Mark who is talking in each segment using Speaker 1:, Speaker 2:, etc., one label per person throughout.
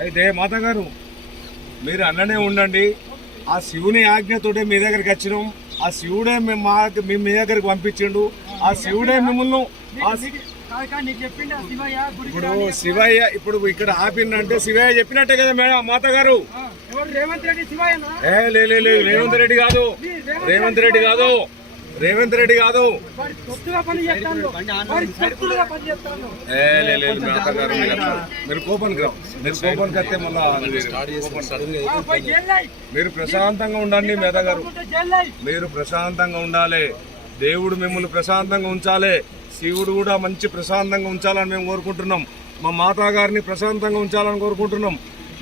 Speaker 1: అయితే మాత గారు మీరు అన్ననే ఉండండి. ఆ శివుని ఆజ్ఞతోటే మీ దగ్గరికి వచ్చినాం. ఆ శివుడే మేము మా మీ మీ దగ్గరికి పంపించిండు. ఆ శివుడే మిమ్మల్ని ఇప్పుడు శివయ్య ఇప్పుడు ఇక్కడ ఆపిందంటే శివయ్య చెప్పినట్టే కదా మేడం మాత గారు
Speaker 2: రేవంత్ రెడ్డి శివయ్యనా?
Speaker 1: ఏ లే లే, లే, రేవంత్ రెడ్డి కాదు. రేవంత్ రెడ్డి కాదు. రేవంత్ రెడ్డి కాదు. మీరు కోపానికి రావు మీరు కోపానికి వస్తే మళ్ళా మీరు ప్రశాంతంగా ఉండండి మేత గారు మీరు ప్రశాంతంగా ఉండాలి. దేవుడు మిమ్మల్ని ప్రశాంతంగా ఉంచాలి. శివుడు కూడా మంచి ప్రశాంతంగా ఉంచాలని మేము కోరుకుంటున్నాం. మా మాతా గారిని ప్రశాంతంగా ఉంచాలని కోరుకుంటున్నాం.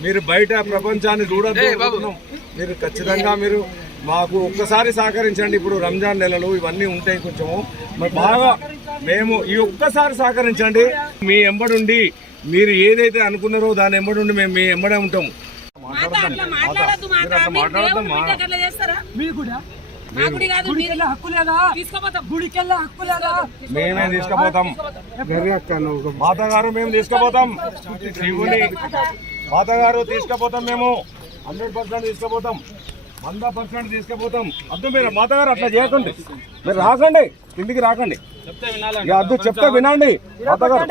Speaker 1: మీరు బయట ప్రపంచాన్ని చూడొద్దు అనుకుంటున్నాం. మీరు ఖచ్చితంగా మీరు మాకు ఒక్కసారి సహకరించండి. ఇప్పుడు రంజాన్ నెలలు ఇవన్నీ ఉంటాయి కొంచెము. మరి బాగా మేము ఈ ఒక్కసారి సహకరించండి. మీ ఎంబడుండి మీరు ఏదైతే అనుకున్నారో దాని ఎంబడుండి మేము మీ ఎంబడే ఉంటాము మేమే తీసుకుపోతాం. మాత గారు మేము తీసుకుపోతాం. శివుని మాత గారు తీసుకుపోతాం మేము. హండ్రెడ్ పర్సెంట్ తీసుకుపోతాం. వంద పర్సెంట్ తీసుకుపోతాం. అద్దు మీరు? మాత గారు అట్లా చేయకండి. మీరు రాకండి. కిందికి రాకండి. అద్దు చెప్తే వినండి. మాత గారు.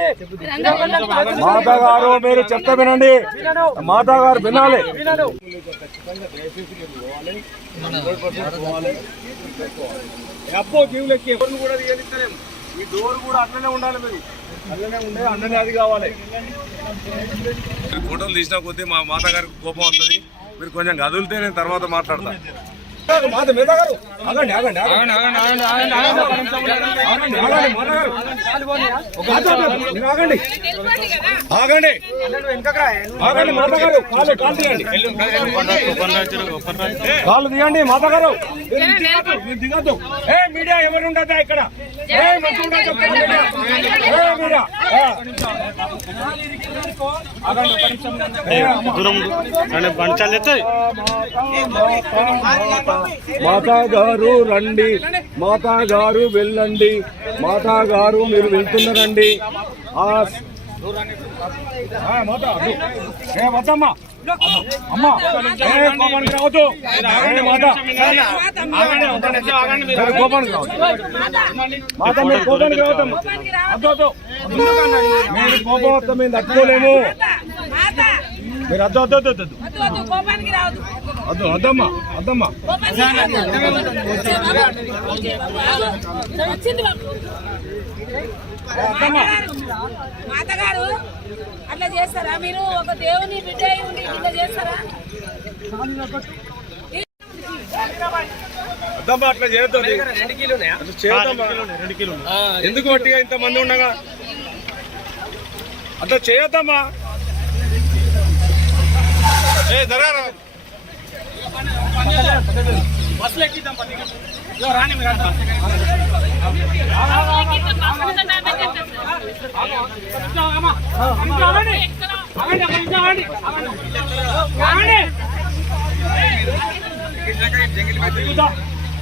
Speaker 1: మాత గారు. మీరు చెప్తే వినండి. మాత గారు వినాలి. అబ్బో ఎవరిని కూడా తీయనిస్తలేము ఈ డోర్ కూడా అట్లనే ఉండాలి మీరు. అట్లనే ఉండే అది కావాలి. ఫోటోలు తీసిన కొద్దీ మా మాత గారికి కోపం వస్తుంది. మీరు కొంచెం కదిలితే నేను తర్వాత మాట్లాడతాను మాత మీద గారు ఆగండి ఆగండి ఆగండి గారు కాలు కాలు తీయండి కాలు తీయండి గారు మీరు దిగద్దు, ఏ మీడియా ఎవరు ఉండదా ఇక్కడ ఏ మంచి ఉండదు మీడియా ఏ మీడియా మాతాగారు గారు రండి. మాతాగారు వెళ్ళండి. మాతాగారు మీరు వెళ్తున్నారండి ఆ ఆ, మాత, వద్దమ్మా. అమ్మా. కోపానికి రావద్దు. మాత. మీరు కోపానికి రావద్దు. మాత మీరు కోపానికి రావద్దమ్మా. అద్దు మీరు కోపం మేము తట్టుకోలేము మీరు అద్దు అద్దు అద్దు అద్దు అద్దు. అద్దమ్మా అద్దమ్మా.
Speaker 3: మాతగారు, అట్లా చేస్తారా? మీరు ఒక దేవుని బిడ్డ అయి ఉండి ఇట్లా చేస్తారా?
Speaker 1: అద్దమ్మా అట్లా చేయొద్దు. ఎందుకు వట్టిగా ఇంత మంది ఉండగా? అట్లా చేయొద్దమ్మా. ఏ జరగరా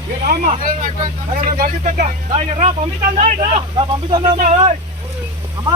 Speaker 1: ఏ రామ్మా. రా, పంపిస్తాను, రా, పంపిస్తాను, అమ్మా,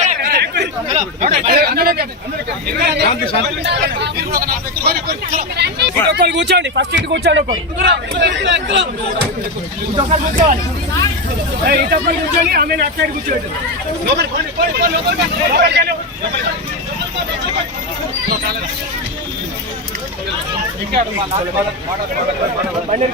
Speaker 2: ఒకరు కూర్చోండి ఫస్ట్ ఇటు కూర్చోండి ఒకరు. ఇటొకరు కూర్చోవాలి ఏ, ఇటొకరు కూర్చోండి ఆమె అటు సైడ్ కూర్చోండి. బండి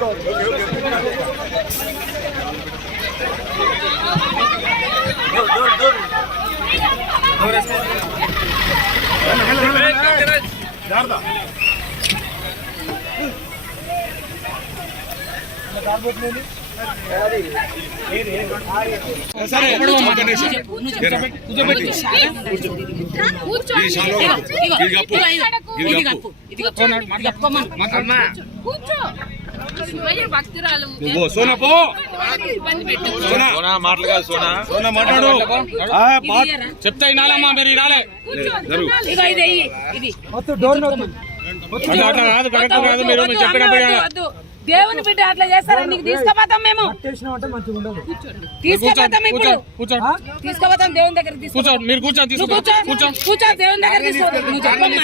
Speaker 4: కూర్చో
Speaker 1: నువ్వు సోనా పో.
Speaker 4: ఇబ్బంది పెట్టు
Speaker 1: సోనా. మాటలు కాదు సోనా. సోనా మాట్లాడు. ఆ, బాట్.
Speaker 2: చెప్తా వినాలమ్మా మీరు వినాలే.
Speaker 1: జరుగు.
Speaker 3: ఇగో ఇది ఎయ్యి, ఇది
Speaker 2: అట్లా అట్లా కాదు కరెక్ట్ కాదు మీరు
Speaker 3: వద్దు,
Speaker 2: చెప్పినప్పుడు
Speaker 3: అన్న, వద్దు, వద్దు. దేవుని బిడ్డ అట్లా చేస్తారా? నీకు తీసుకుపోతాం మేము. తీసుకుపోతాం ఇప్పుడు.
Speaker 2: కూర్చో
Speaker 3: తీసుకుపోతాం దేవుని దగ్గర
Speaker 2: కూర్చో మీరు కూర్చొని
Speaker 3: నువ్వు
Speaker 2: తీసుకో
Speaker 3: కూర్చో కూర్చో దేవుని దగ్గర చెప్పమ్మా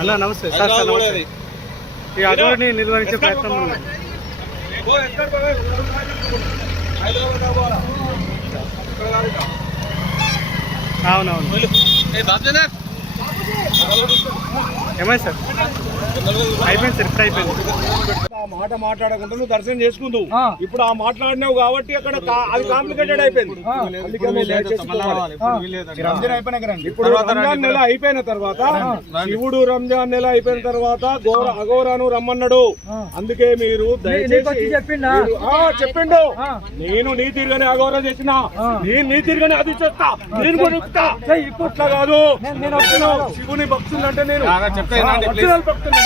Speaker 5: అన్న నమస్తే. సార్ సార్ నమస్తే. ఈ అదోని నిర్వహించే ప్రయత్నం ఉంది.
Speaker 1: హైదరాబాద్ కావాలా? ఇక్కడ కాదు ఇక.
Speaker 5: అవునవును. ఏమైంది సార్? అయిపోయింది సార్ ఇప్పుడు అయిపోయింది.
Speaker 1: ఆ మాట మాట్లాడకుండా నువ్వు దర్శనం చేసుకుందువు. ఇప్పుడు ఆ మాట్లాడినావు కాబట్టి అక్కడ అది కాంప్లికేటెడ్ అయిపోయింది. ఇప్పుడు రంజాన్ నెల అయిపోయిన తర్వాత శివుడు రంజాన్ నెల అయిపోయిన తర్వాత ఘోర అఘోరాను రమ్మన్నాడు. అందుకే మీరు దయచేసి చెప్పిండు? నేను నీ తిరగని అఘోర చేసిన. నేను నీ తిరగని అది చేస్తా. నేను కూడా చెప్తా. ఇట్లా కాదు. నేను శివుని భక్తులు అంటే నేను భక్తులు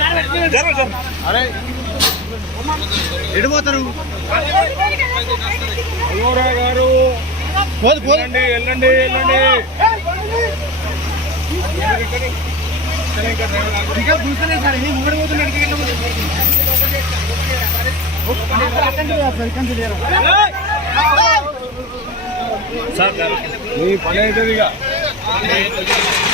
Speaker 4: అన్నట్టు
Speaker 1: గారు వెళ్ళండి వెళ్ళండి వెళ్ళండి నీ పని అవుతుంది ఇక.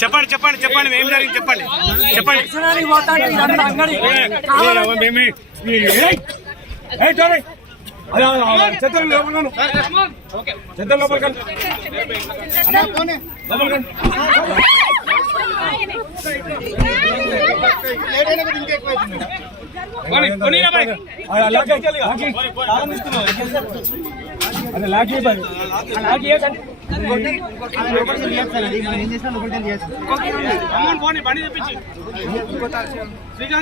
Speaker 5: చెప్పండి చెప్పండి చెప్పండి ఏం జరిగింది చెప్పండి చెప్పండి.
Speaker 1: చెత్తలు లోపలను చెత్త
Speaker 2: లోపల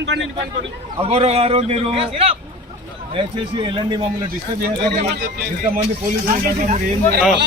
Speaker 2: పండి పని కొడు
Speaker 1: అగౌరవ గారు మీరు దయచేసి వెళ్ళండి మమ్మల్ని డిస్టర్బ్ చేయకండి. ఇంతమంది పోలీసులు మీరు ఏం చేయాలి?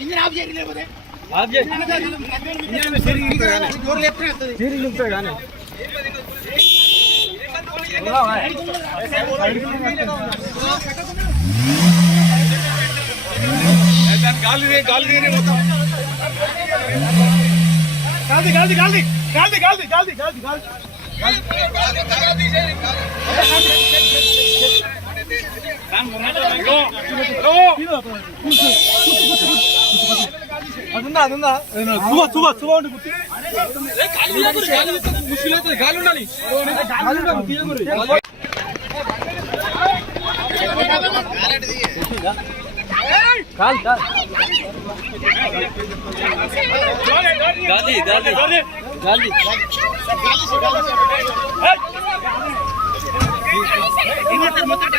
Speaker 3: ఇంజన్ ఆఫ్ చేయండి
Speaker 2: లేకపోతే గాలి గాలి గాలి గాలి గాలి గాలి గాలి
Speaker 1: గాలి గాలి గాలి
Speaker 2: గాలి అదుందా అదుందా? చూవ చూవ చూవ ఉండి గుర్తు
Speaker 1: గాలి ఉండాలి కాల్ కాల్ గాలి గాలి గాలి గాలి మొత్తం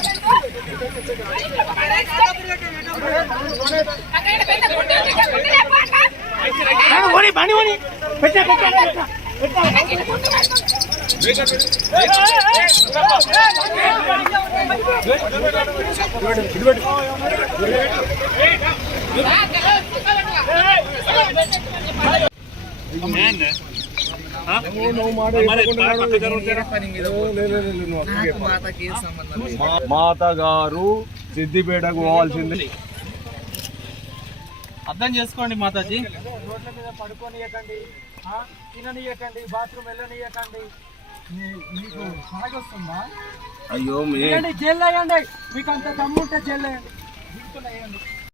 Speaker 1: ఓని బాణి ఓని పెట్టా పెట్టా పెట్టా Man, మాత గారు సిద్దిపేటకు పోవాల్సింది.
Speaker 2: అర్థం చేసుకోండి మాతాజీ.
Speaker 5: రోడ్ల మీద పడుకోనియకండి. ఆ, తిననీయకండి బాత్రూమ్ వెళ్ళనీయకండి. మీకు సాగొస్తుందా?
Speaker 1: అయ్యో
Speaker 5: జైలు వేయండి. మీకు అంత దమ్ముంటే జైలు వేయండి.